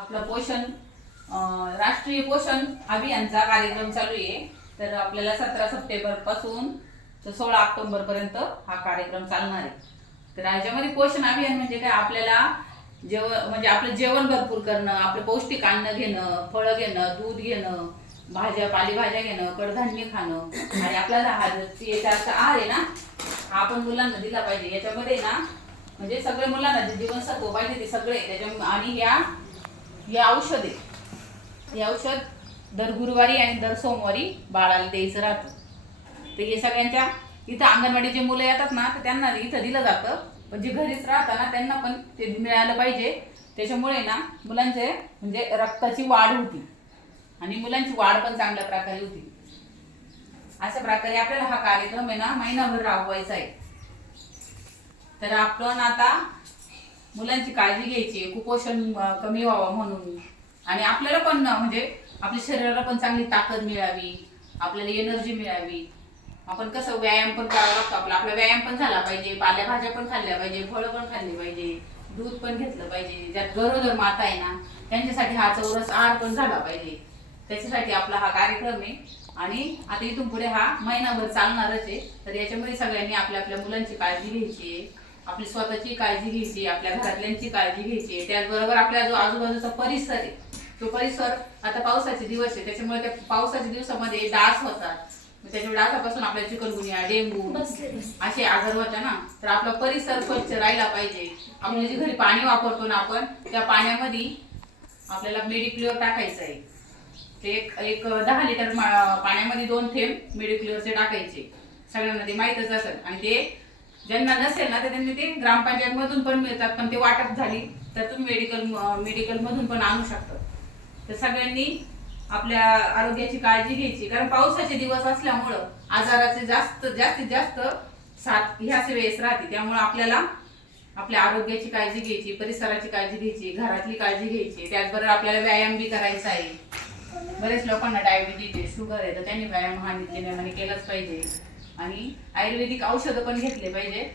आपलं पोषण राष्ट्रीय पोषण अभियानचा कार्यक्रम चालू आहे. तर आपल्याला सतरा सप्टेंबरपासून तर सोळा ऑक्टोबर पर्यंत हा कार्यक्रम चालणार आहे. तर याच्यामध्ये पोषण अभियान म्हणजे काय? आपल्याला जेवण म्हणजे आपलं जेवण भरपूर करणं आपलं पौष्टिक अन्न घेणं फळं घेणं दूध घेणं भाज्या पालेभाज्या घेणं कडधान्य खाणं आणि आपला याचा अर्थ आहार आहे ना हा आपण मुलांना दिला पाहिजे. याच्यामध्ये ना म्हणजे सगळे मुलांना जे जीवनसत्व पाहिजे ते सगळे त्याच्या आणि या हे औषध आहे. हे औषध दर गुरुवारी आणि दर सोमवारी बाळाला द्यायचं राहतं. तर हे सगळ्यांच्या इथं अंगणवाडीचे मुलं येतात ना तर त्यांना इथं दिलं जातं. पण जे घरीच राहतात ना त्यांना पण ते मिळालं पाहिजे. त्याच्यामुळे ना मुलांचे म्हणजे रक्ताची वाढ होती. आणि मुलांची वाढ पण चांगल्या प्रकारे होती. अशा प्रकारे आपल्याला हा कार्यक्रम आहे ना महिनाभर राबवायचा आहे. तर आपण आता मुलांची काळजी घ्यायची कुपोषण कमी व्हावं म्हणून. आणि आपल्याला पण ना म्हणजे आपल्या शरीराला पण चांगली ताकद मिळावी आपल्याला एनर्जी मिळावी. आपण कसं व्यायाम पण करावा लागतो आपला आपला व्यायाम पण झाला पाहिजे पालेभाज्या पण खाल्ल्या पाहिजे फळं पण खाल्ली पाहिजे दूध पण घेतलं पाहिजे. ज्यात गरोदर माता आहे ना त्यांच्यासाठी हा चौरस आहार पण झाला पाहिजे. त्याच्यासाठी आपला हा कार्यक्रम आहे. आणि आता इथून पुढे हा महिनाभर चालणारच आहे. तर याच्यामध्ये सगळ्यांनी आपल्या आपल्या मुलांची काळजी घ्यायची आहे. आपली स्वतःची काळजी घ्यायची आपल्या घरातल्यांची काळजी घ्यायची. त्याचबरोबर आपल्या जो आजूबाजूचा परिसर आहे तो परिसर आता पावसाचे दिवस आहे. त्याच्यामुळे त्या पावसाच्या दिवसामध्ये डास होतात. त्याच्यामुळे डासापासून आपल्या चिकनगुनिया डेंगू असे आजार होतात ना. तर आपला परिसर स्वच्छ राहिला पाहिजे. आपण जे घरी पाणी वापरतो ना आपण त्या पाण्यामध्ये आपल्याला मेडिक्लिअर टाकायचं आहे. ते एक एक दहा लिटर पाण्यामध्ये दोन थेंब मेडिक्लिअरचे टाकायचे. सगळ्यांना ते माहीतच असेल. आणि ते ज्यांना नसेल ना तर त्यांनी ते ग्रामपंचायत मधून पण मिळतात पण ते वाटप झाली तर तुम्ही मेडिकल मेडिकल मधून पण आणू शकता. तर सगळ्यांनी आपल्या आरोग्याची काळजी घ्यायची. कारण पावसाचे दिवस असल्यामुळं आजाराचे जास्त जास्तीत जास्त साथ ह्याच वेळेस राहते. त्यामुळं आपल्याला आपल्या आरोग्याची काळजी घ्यायची परिसराची काळजी घ्यायची घरातली काळजी घ्यायची. त्याचबरोबर आपल्याला व्यायाम बी करायचा आहे. बरेच लोकांना डायबिटीज आहे शुगर आहे तर त्यांनी व्यायाम हा नित्यनियमाने केलाच पाहिजे. आणि आयुर्वेदिक औषधं पण घेतले पाहिजे.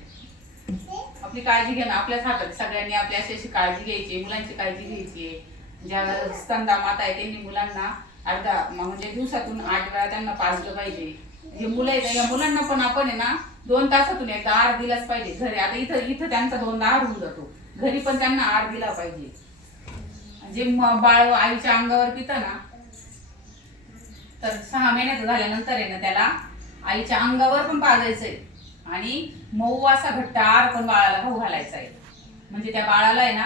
आपली काळजी घेणं आपल्याच हातात सगळ्यांनी आपली अशी अशी काळजी घ्यायची मुलांची काळजी घ्यायची ज्या स्तंदा माता आहे त्यांनी मुलांना अर्धा म्हणजे दिवसातून आठ वेळा त्यांना पाजलं पाहिजे. जे मुलं आहेत या मुलांना पण आपण आहे ना दोन तासातून एकदा आर दिलाच पाहिजे घरी. आता इथं इथं त्यांचा दोनदा आर होऊन जातो. घरी पण त्यांना आर दिला पाहिजे. जे बाळ आईच्या अंगावर पितं ना तर सहा महिन्याचं झाल्यानंतर आहे ना त्याला आईच्या अंगावर पण पाजायचंय आणि मऊ असा घट्ट पण बाळाला भाऊ घालायचा आहे म्हणजे त्या बाळाला आहे ना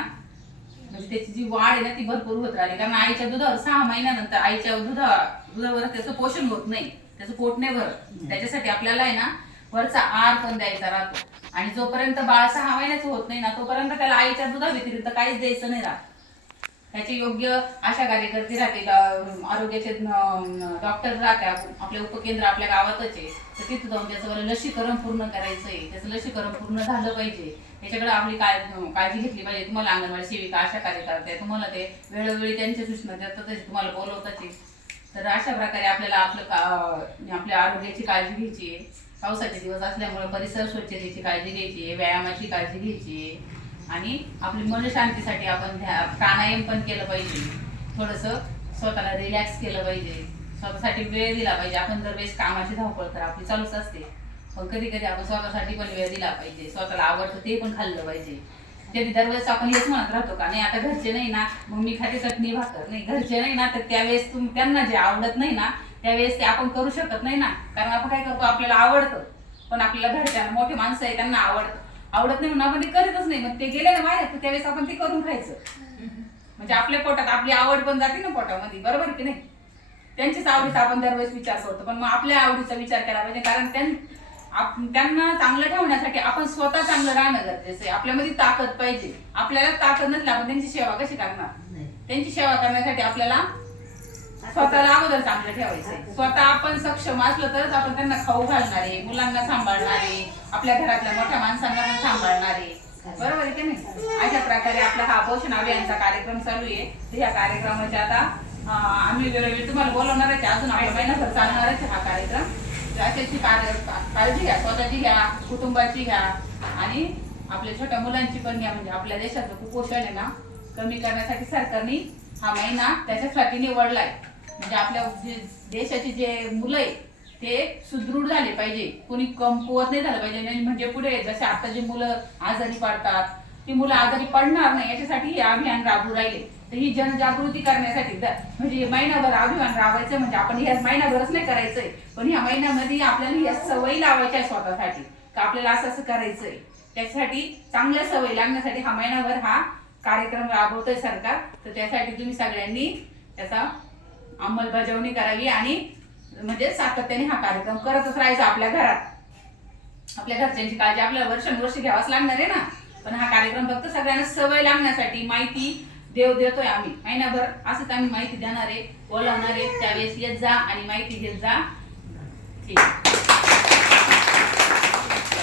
म्हणजे त्याची जी वाढ आहे ना ती भरपूर होत राहिली कारण आईच्या दुधावर सहा महिन्यानंतर आईच्या दुधा दुधावर त्याचं पोषण होत नाही. त्याचं पोट नाही भरत. त्याच्यासाठी आपल्याला आहे ना वरचा आर पण द्यायचा राहतो. आणि जोपर्यंत बाळ सहा महिन्याचं होत नाही ना तोपर्यंत त्याला आईच्या दुधा व्यतिरिक्त काहीच द्यायचं नाही राहत. त्याचे योग्य आशा कार्यकर्ते राहते आरोग्याचे डॉक्टर राहते आपले उपकेंद्र आपल्या गावातच आहे. तर तिथं जाऊन त्याचं लसीकरण पूर्ण करायचं आहे त्याचं लसीकरण पूर्ण झालं पाहिजे. त्याच्याकडे आपली काय काळजी घेतली पाहिजे. तुम्हाला अंगणवाडी सेविका आशा कार्यकर्ते आहे, तुम्हाला ते वेळोवेळी त्यांच्या सूचना देतातच तुम्हाला बोलवतात आहे. तर अशा प्रकारे आपल्याला आपलं का- आपल्या आरोग्याची काळजी घ्यायची आहे. पावसाचे दिवस असल्यामुळे परिसर स्वच्छतेची काळजी घ्यायची आहे. व्यायामाची काळजी घ्यायची आहे. आणि आपली मनशांतीसाठी आपण ध्या- प्राणायाम पण केलं पाहिजे. थोडंसं स्वतःला रिलॅक्स केलं पाहिजे. स्वतःसाठी वेळ दिला पाहिजे. आपण दरवेळेस कामाची धावपळ तर आपली चालूच असते. पण कधी कधी आपण स्वतःसाठी पण वेळ दिला पाहिजे. स्वतःला आवडतं ते पण खाल्लं पाहिजे. कधी दरवेळेस आपण हेच म्हणत राहतो का नाही आता घरचे नाही ना मग मी खाते चटणी भाकर. नाही घरचे नाही ना तर त्यावेळेस तुम त्यांना जे आवडत नाही ना त्यावेळेस ते आपण करू शकत नाही ना. कारण आपण काय करतो आपल्याला आवडतं. पण आपल्याला घरच्या मोठे माणसं आहे त्यांना आवडतं. आवडत नाही म्हणून आपण ते करीतच नाही. मग ते गेले ना बाहेर तर त्यावेळेस आपण ते करून खायचं. म्हणजे आपल्या पोटात आपली आवड पण जाते ना पोटामध्ये बरोबर की नाही? त्यांच्याच आवडीचा आपण दरवेळेस विचार करतो. पण मग आपल्या आवडीचा विचार केला पाहिजे कारण त्यांना चांगलं ठेवण्यासाठी आपण स्वतः चांगलं राहणं गरजेचं आहे. आपल्यामध्ये ताकद पाहिजे. आपल्याला ताकद नसली आपण त्यांची सेवा कशी करणार? त्यांची सेवा करण्यासाठी आपल्याला स्वतःला अगोदर चांगलं ठेवायचंय. स्वतः आपण सक्षम असलं तरच आपण त्यांना खाऊ घालणारे मुलांना सांभाळणारे आपल्या घरातल्या मोठ्या माणसांना पण सांभाळणारे बरोबर आहे की नाही? अशा प्रकारे आपला हा पोषण अभियानचा कार्यक्रम चालू आहे. तर ह्या कार्यक्रमाच्या आता आम्ही वेळोवेळी तुम्हाला बोलवणारच आहे अजून आपला महिनाभर चालणारच आहे हा कार्यक्रम. अशाची कार्य काळजी घ्या स्वतःची घ्या कुटुंबाची घ्या आणि आपल्या छोट्या मुलांची पण घ्या. म्हणजे आपल्या देशातलं कुपोषण आहे ना कमी करण्यासाठी सरकारने हा महिना त्याच्यासाठी निवडलाय. म्हणजे आपल्या देशाची देशाचे जे मुलं आहे ते सुदृढ झाले पाहिजे. कोणी कमकुवत नाही झालं पाहिजे. म्हणजे पुढे जसे आता जे मुलं आजारी पडतात ती मुलं आजारी पडणार नाही याच्यासाठी हे अभियान राबू राहिले. तर ही जनजागृती करण्यासाठी म्हणजे महिनाभर अभियान राबायचं म्हणजे आपण ह्या महिनाभरच नाही करायचंय. पण ह्या महिन्यामध्ये आपल्याला या सवयी लावायच्या स्वतःसाठी. का आपल्याला असं असं करायचंय. त्याच्यासाठी चांगल्या सवयी लागण्यासाठी हा महिनाभर हा कार्यक्रम राबवतोय सरकार. तर त्यासाठी तुम्ही सगळ्यांनी त्याचा अंमलबजावणी करावी आणि म्हणजे सातत्याने हा कार्यक्रम करतच राहायचा आपल्या घरात. आपल्या घरच्यांची काळजी आपल्याला वर्षानुवर्ष घ्यावाच लागणार आहे ना. पण हा कार्यक्रम फक्त सगळ्यांना सवय लागण्यासाठी माहिती देव देतोय आम्ही. महिनाभर असंच आम्ही माहिती देणार आहे बोलावणार आहे. त्यावेळेस येत जा आणि माहिती घेत जा. ठीक. आहे